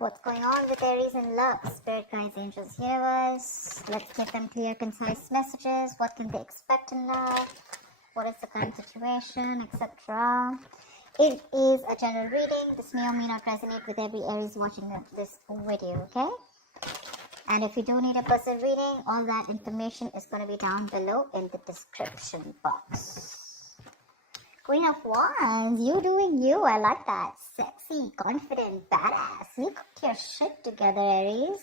What's going on with Aries and love? Spirit guides, angels, universe. Let's give them clear, concise messages. What can they expect in love? What is the current situation, etc. It is a general reading. This may or may not resonate with every Aries watching this video, okay? And if you do need a personal reading, all that information is going to be down below in the description box. Queen of Wands, you doing you. I like that. Sexy, confident, badass. You got your shit together, Aries.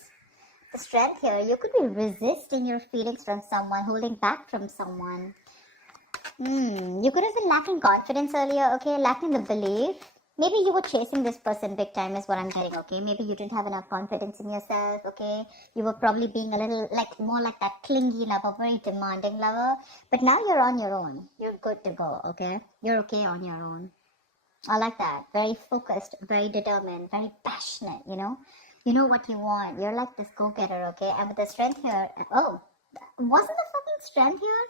The strength here, you could be resisting your feelings from someone, holding back from someone. You could have been lacking confidence earlier, okay? Lacking the belief. Maybe you were chasing this person big time is what I'm getting, okay? Maybe you didn't have enough confidence in yourself, okay? You were probably being a little, more like that clingy lover, very demanding lover. But now you're on your own. You're good to go, okay? You're okay on your own. I like that. Very focused, very determined, very passionate, you know? You know what you want. You're like this go-getter, okay? And with the strength here, oh, wasn't the fucking strength here?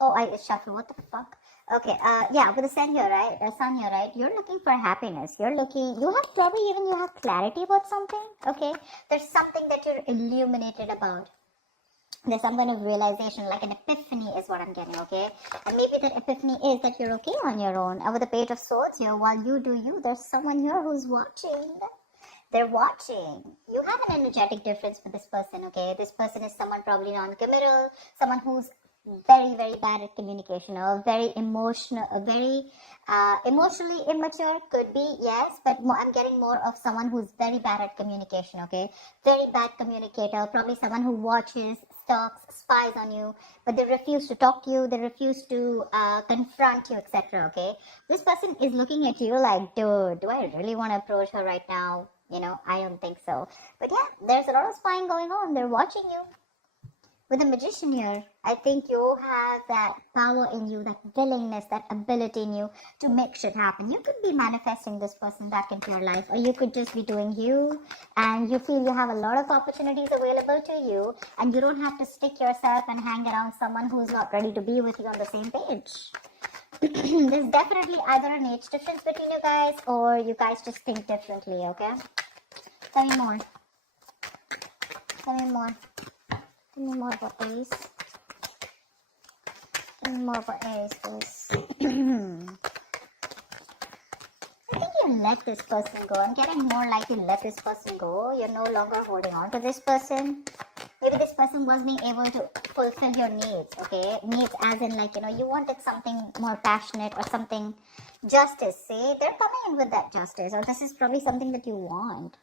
Oh, I shuffle. What the fuck? Okay, yeah, with the sun here, right? You're looking for happiness. You have clarity about something, okay? There's something that you're illuminated about. There's some kind of realization, like an epiphany is what I'm getting, okay? And maybe that epiphany is that you're okay on your own. And with the Page of Swords here, while you do you, there's someone here who's watching. They're watching. You have an energetic difference with this person, okay? This person is someone probably non-committal, someone who's very, very bad at communication, or very emotional, emotionally immature, could be, yes, but I'm getting more of someone who's very bad at communication, okay? Very bad communicator, probably someone who watches, stalks, spies on you, but they refuse to talk to you, they refuse to confront you, etc., okay? This person is looking at you like, dude, do I really want to approach her right now? You know, I don't think so. But yeah, there's a lot of spying going on. They're watching you. With the Magician here, I think you have that power in you, that willingness, that ability in you to make shit happen. You could be manifesting this person back into your life, or you could just be doing you, and you feel you have a lot of opportunities available to you, and you don't have to stick yourself and hang around someone who's not ready to be with you on the same page. There's definitely either an age difference between you guys, or you guys just think differently, okay? Tell me more. Tell me more. Tell me more about Aries. Tell me more about Aries, please. I think you let this person go. I'm getting more like you let this person go. You're no longer holding on to this person. Maybe this person was being able to fulfill your needs, okay? Needs as in like, you wanted something more passionate or something justice. See, they're coming in with that justice, or this is probably something that you want.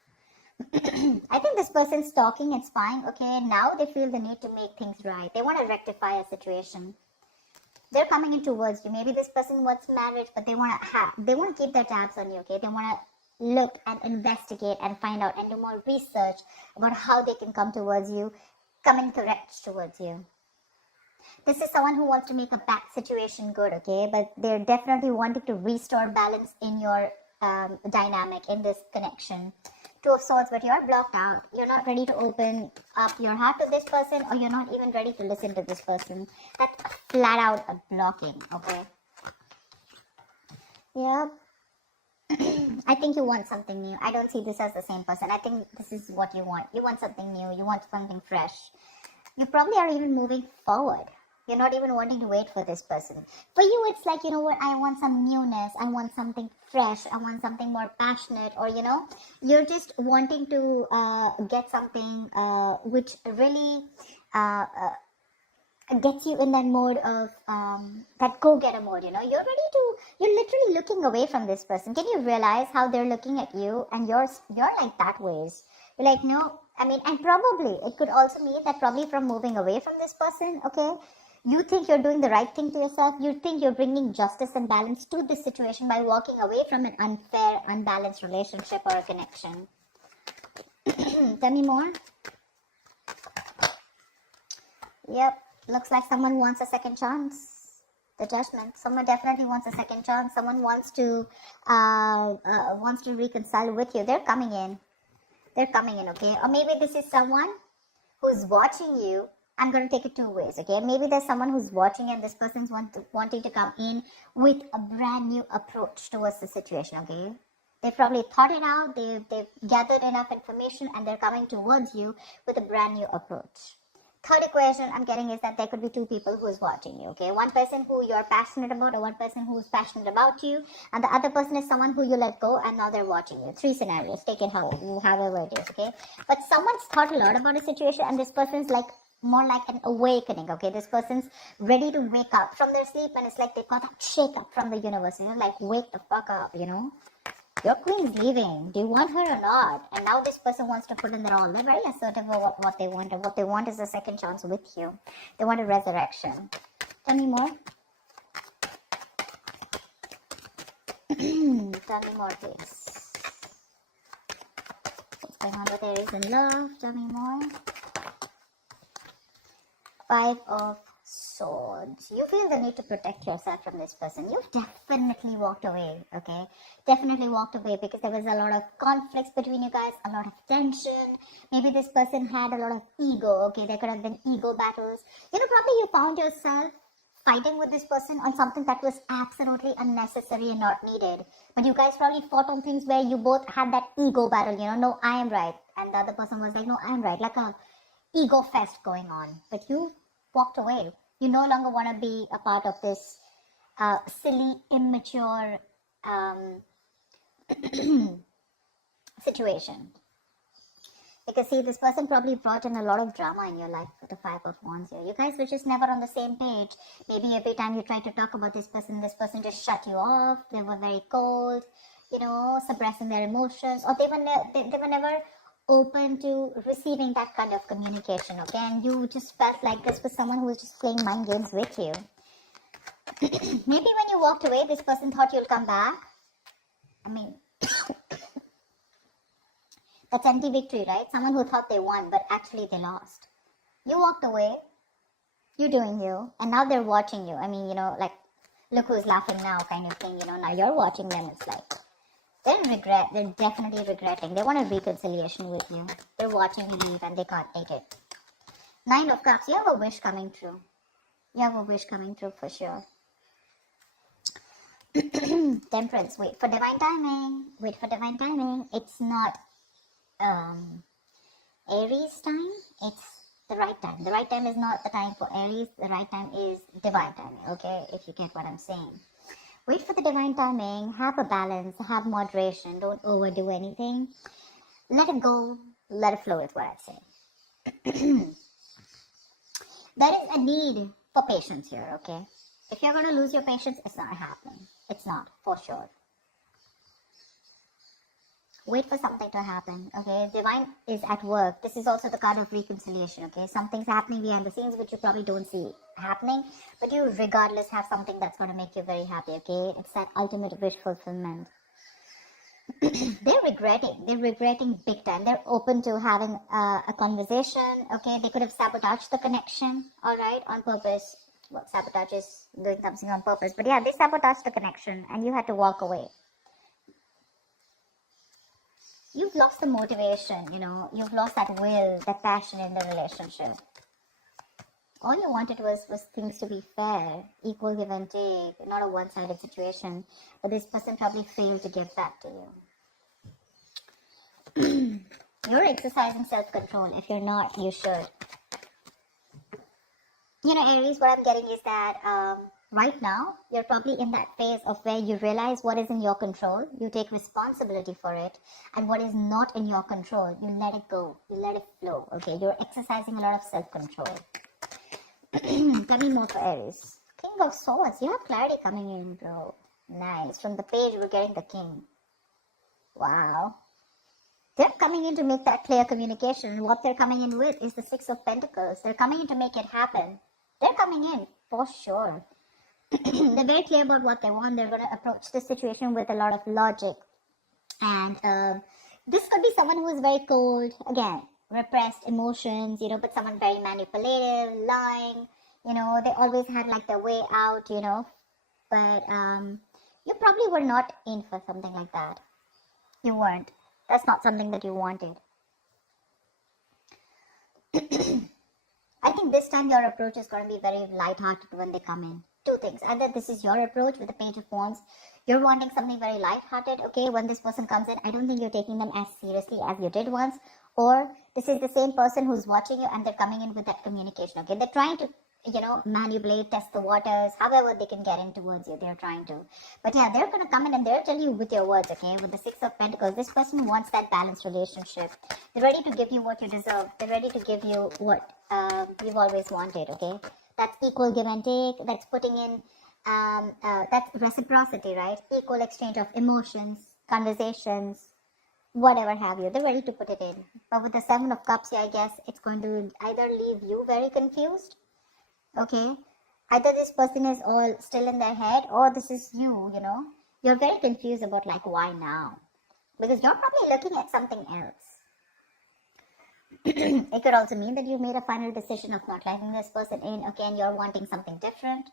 I think this person's talking and spying, okay? Now they feel the need to make things right. They want to rectify a situation. They're coming in towards you. Maybe this person wants marriage, but they want to keep their tabs on you, okay? They want to look and investigate and find out and do more research about how they can come towards you, come in correct towards you. This is someone who wants to make a bad situation good, okay? But they're definitely wanting to restore balance in your dynamic, in this connection. Two of Swords, but you're blocked out. You're not ready to open up your heart to this person, or you're not even ready to listen to this person. That's flat out a blocking, okay? Yep. I think you want something new. I don't see this as the same person. I think this is what you want. You want something new. You want something fresh. You probably are even moving forward. You're not even wanting to wait for this person. For you, it's like, you know what, I want some newness. I want something fresh. I want something more passionate. Or, you're just wanting to get something which really gets you in that mode of that go-getter mode, you're literally looking away from this person. Can you realize how they're looking at you, and you're like that ways? You're like, no, and probably it could also mean that probably from moving away from this person, okay, you think you're doing the right thing to yourself. You think you're bringing justice and balance to this situation by walking away from an unfair, unbalanced relationship or a connection. Tell me more. Yep. Looks like someone wants a second chance. The Judgment. Someone definitely wants a second chance. Someone wants to reconcile with you. They're coming in. They're coming in, okay? Or maybe this is someone who's watching you. I'm going to take it two ways, okay? Maybe there's someone who's watching and this person's wanting to come in with a brand new approach towards the situation, okay? They've probably thought it out, they've gathered enough information, and they're coming towards you with a brand new approach. Third equation I'm getting is that there could be two people who is watching you, okay? One person who you're passionate about, or one person who is passionate about you, and the other person is someone who you let go and now they're watching you. Three scenarios, take it however it is, okay? But someone's thought a lot about a situation, and this person's like more like an awakening, okay? This person's ready to wake up from their sleep, and it's like they got that shake up from the universe, like wake the fuck up, Your queen's leaving. Do you want her or not? And now this person wants to put in their all. They're very assertive about what they want. And what they want is a second chance with you. They want a resurrection. Tell me more. Tell me more, please. What's going on with Aries in love? Tell me more. Five of Swords. You feel the need to protect yourself from this person. You've definitely walked away, okay? Definitely walked away because there was a lot of conflicts between you guys, a lot of tension. Maybe this person had a lot of ego, okay? There could have been ego battles. Probably you found yourself fighting with this person on something that was absolutely unnecessary and not needed. But you guys probably fought on things where you both had that ego battle, no, I am right. And the other person was like, no, I am right. Like a ego fest going on. But you walked away. You no longer want to be a part of this silly, immature situation. Because see, this person probably brought in a lot of drama in your life with the Five of Wands here. You guys were just never on the same page. Maybe every time you tried to talk about this person just shut you off. They were very cold, suppressing their emotions. Or they were never open to receiving that kind of communication, okay? And you just felt like this was someone who was just playing mind games with you. Maybe when you walked away, this person thought you'll come back. I mean, that's anti-victory, right? Someone who thought they won, but actually they lost. You walked away, you're doing you, and now they're watching you. I mean, like, look who's laughing now kind of thing, now you're watching them. It's like, they're definitely regretting. They want a reconciliation with you. They're watching you leave and they can't take it. Nine of Cups, you have a wish coming true. You have a wish coming true for sure. Temperance, wait for divine timing. Wait for divine timing. It's not Aries time, it's the right time. The right time is not the time for Aries. The right time is divine timing, okay? If you get what I'm saying. Wait for the divine timing, have a balance, have moderation, don't overdo anything. Let it go, let it flow is what I'd say. There is a need for patience here, okay? If you're going to lose your patience, it's not happening. It's not, for sure. Wait for something to happen, okay? Divine is at work. This is also the card of reconciliation, okay? Something's happening behind the scenes which you probably don't see happening, but you regardless have something that's going to make you very happy, okay? It's that ultimate wish fulfillment. They're regretting big time. They're open to having a conversation, okay? They could have sabotaged the connection, all right, on purpose. Well, sabotage is doing something on purpose, but yeah, they sabotaged the connection and you had to walk away. You've lost the motivation, you've lost that will, that passion in the relationship. All you wanted was things to be fair, equal give and take, not a one-sided situation. But this person probably failed to give that to you. You're exercising self-control. If you're not, you should. Aries, what I'm getting is that right now, you're probably in that phase of where you realize what is in your control, you take responsibility for it, and what is not in your control, you let it go, you let it flow, okay? You're exercising a lot of self-control. Tell me more for Aries. King of Swords, you have clarity coming in, bro. Nice. From the page, we're getting the King. Wow. They're coming in to make that clear communication. What they're coming in with is the Six of Pentacles. They're coming in to make it happen. They're coming in, for sure. They're very clear about what they want. They're going to approach this situation with a lot of logic. And this could be someone who is very cold. Again, repressed emotions, but someone very manipulative, lying. They always had like their way out, But you probably were not in for something like that. You weren't. That's not something that you wanted. I think this time your approach is going to be very light-hearted when they come in. two things. Either this is your approach with the Page of Wands. You're wanting something very light-hearted, okay? When this person comes in, I don't think you're taking them as seriously as you did once. Or this is the same person who's watching you and they're coming in with that communication, okay? They're trying to, manipulate, test the waters, however they can get in towards you, they're trying to. But yeah, they're going to come in and they'll tell you with your words, okay? With the Six of Pentacles, this person wants that balanced relationship. They're ready to give you what you deserve. They're ready to give you what you've always wanted, okay? That's equal give and take. That's putting in, that's reciprocity, right? Equal exchange of emotions, conversations, whatever have you. They're ready to put it in. But with the Seven of Cups here, I guess it's going to either leave you very confused, okay? Either this person is all still in their head, or this is you, You're very confused about like why now? Because you're probably looking at something else. It could also mean that you made a final decision of not letting this person in, okay, and you're wanting something different.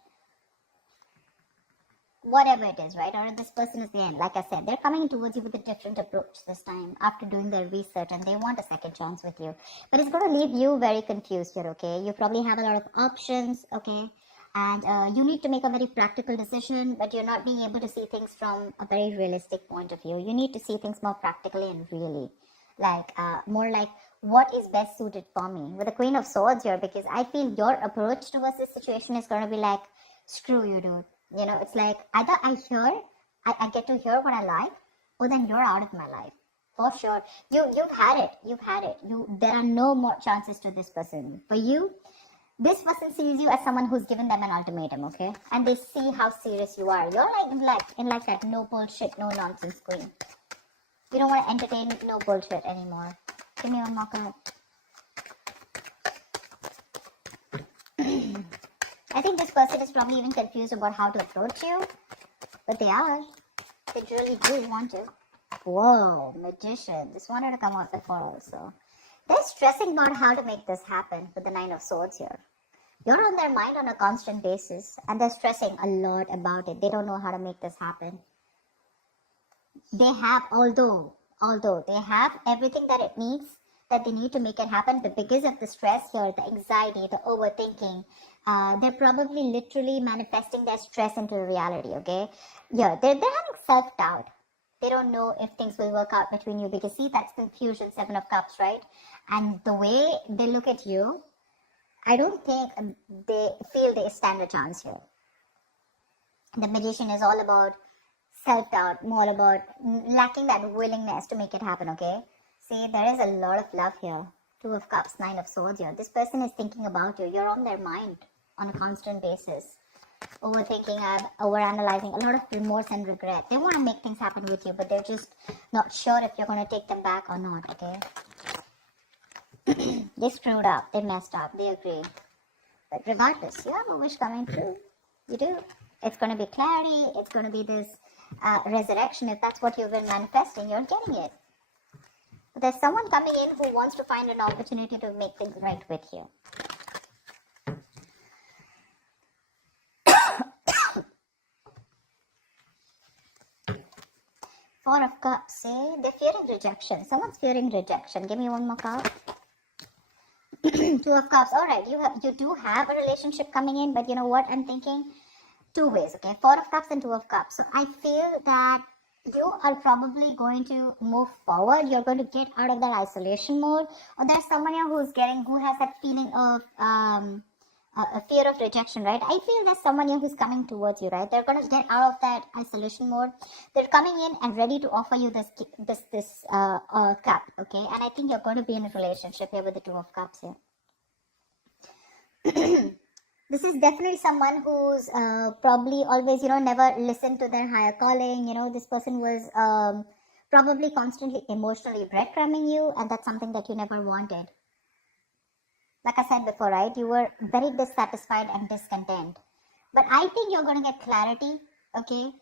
Whatever it is, right? Or this person is the end. Like I said, they're coming towards you with a different approach this time after doing their research, and they want a second chance with you. But it's going to leave you very confused here, okay? You probably have a lot of options, okay? And you need to make a very practical decision, but you're not being able to see things from a very realistic point of view. You need to see things more practically and really. Like, more like, what is best suited for me? With the Queen of Swords here, because I feel your approach towards this situation is going to be like, screw you, dude. It's like either I get to hear what I like, or then you're out of my life. For sure. You've had it. There are no more chances to this person. For you, this person sees you as someone who's given them an ultimatum, okay? And they see how serious you are. You're like that no bullshit, no nonsense queen. You don't want to entertain no bullshit anymore. Give me one more card. I think this person is probably even confused about how to approach you. But they are. They really do want to. Whoa, Magician. This wanted to come out before also. They're stressing about how to make this happen with the Nine of Swords here. You're on their mind on a constant basis. And they're stressing a lot about it. They don't know how to make this happen. They have, although they have everything that it needs, that they need to make it happen, but because of the stress here, the anxiety, the overthinking, they're probably literally manifesting their stress into reality, okay? Yeah, they're having self-doubt. They don't know if things will work out between you, because see, that's confusion, Seven of Cups, right? And the way they look at you, I don't think they feel they stand a chance here. The Magician is all about self-doubt, more about lacking that willingness to make it happen, okay? See, there is a lot of love here. Two of Cups, Nine of Swords here. This person is thinking about you. You're on their mind on a constant basis. Overthinking, overanalyzing, a lot of remorse and regret. They want to make things happen with you, but they're just not sure if you're going to take them back or not, okay? They screwed up. They messed up. They agree. But regardless, you have a wish coming true. You do. It's going to be clarity. It's going to be this resurrection. If that's what you've been manifesting, you're getting it. But there's someone coming in who wants to find an opportunity to make things right with you. Four of Cups, see? They're fearing rejection. Someone's fearing rejection. Give me one more card. Two of Cups. All right, you do have a relationship coming in, but you know what I'm thinking? Two ways, okay? Four of Cups and Two of Cups. So I feel that you are probably going to move forward. You're going to get out of that isolation mode. Or there's someone here who has that feeling of a fear of rejection, right? I feel there's someone here who's coming towards you, right? They're going to get out of that isolation mode. They're coming in and ready to offer you this cup, okay? And I think you're going to be in a relationship here with the Two of Cups here. This is definitely someone who's probably always, never listened to their higher calling. This person was probably constantly emotionally breadcrumbing you, and that's something that you never wanted. Like I said before, right? You were very dissatisfied and discontent. But I think you're going to get clarity, okay?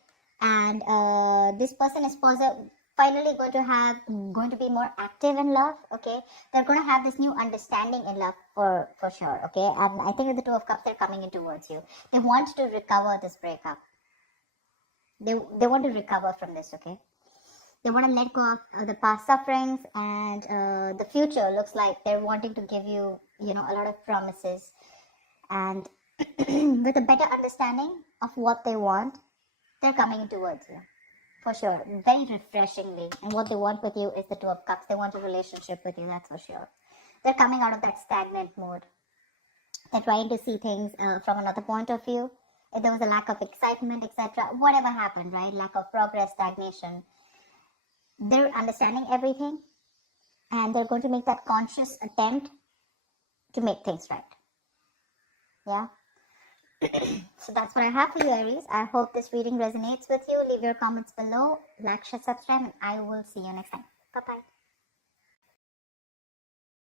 And this person is finally going to be more active in love, okay? They're going to have this new understanding in love for sure, okay? And I think with the Two of Cups, they're coming in towards you. They want to recover this breakup. They want to recover from this, okay? They want to let go of the past sufferings, and the future looks like they're wanting to give you, a lot of promises. And with a better understanding of what they want, they're coming towards you. For sure. Very refreshingly. And what they want with you is the Two of Cups. They want a relationship with you, that's for sure. They're coming out of that stagnant mode. They're trying to see things from another point of view. If there was a lack of excitement, etc., whatever happened, right? Lack of progress, stagnation. They're understanding everything and they're going to make that conscious attempt to make things right. Yeah. So that's what I have for you, Aries. I hope this reading resonates with you. Leave your comments below, like, share, subscribe, and I will see you next time. Bye-bye.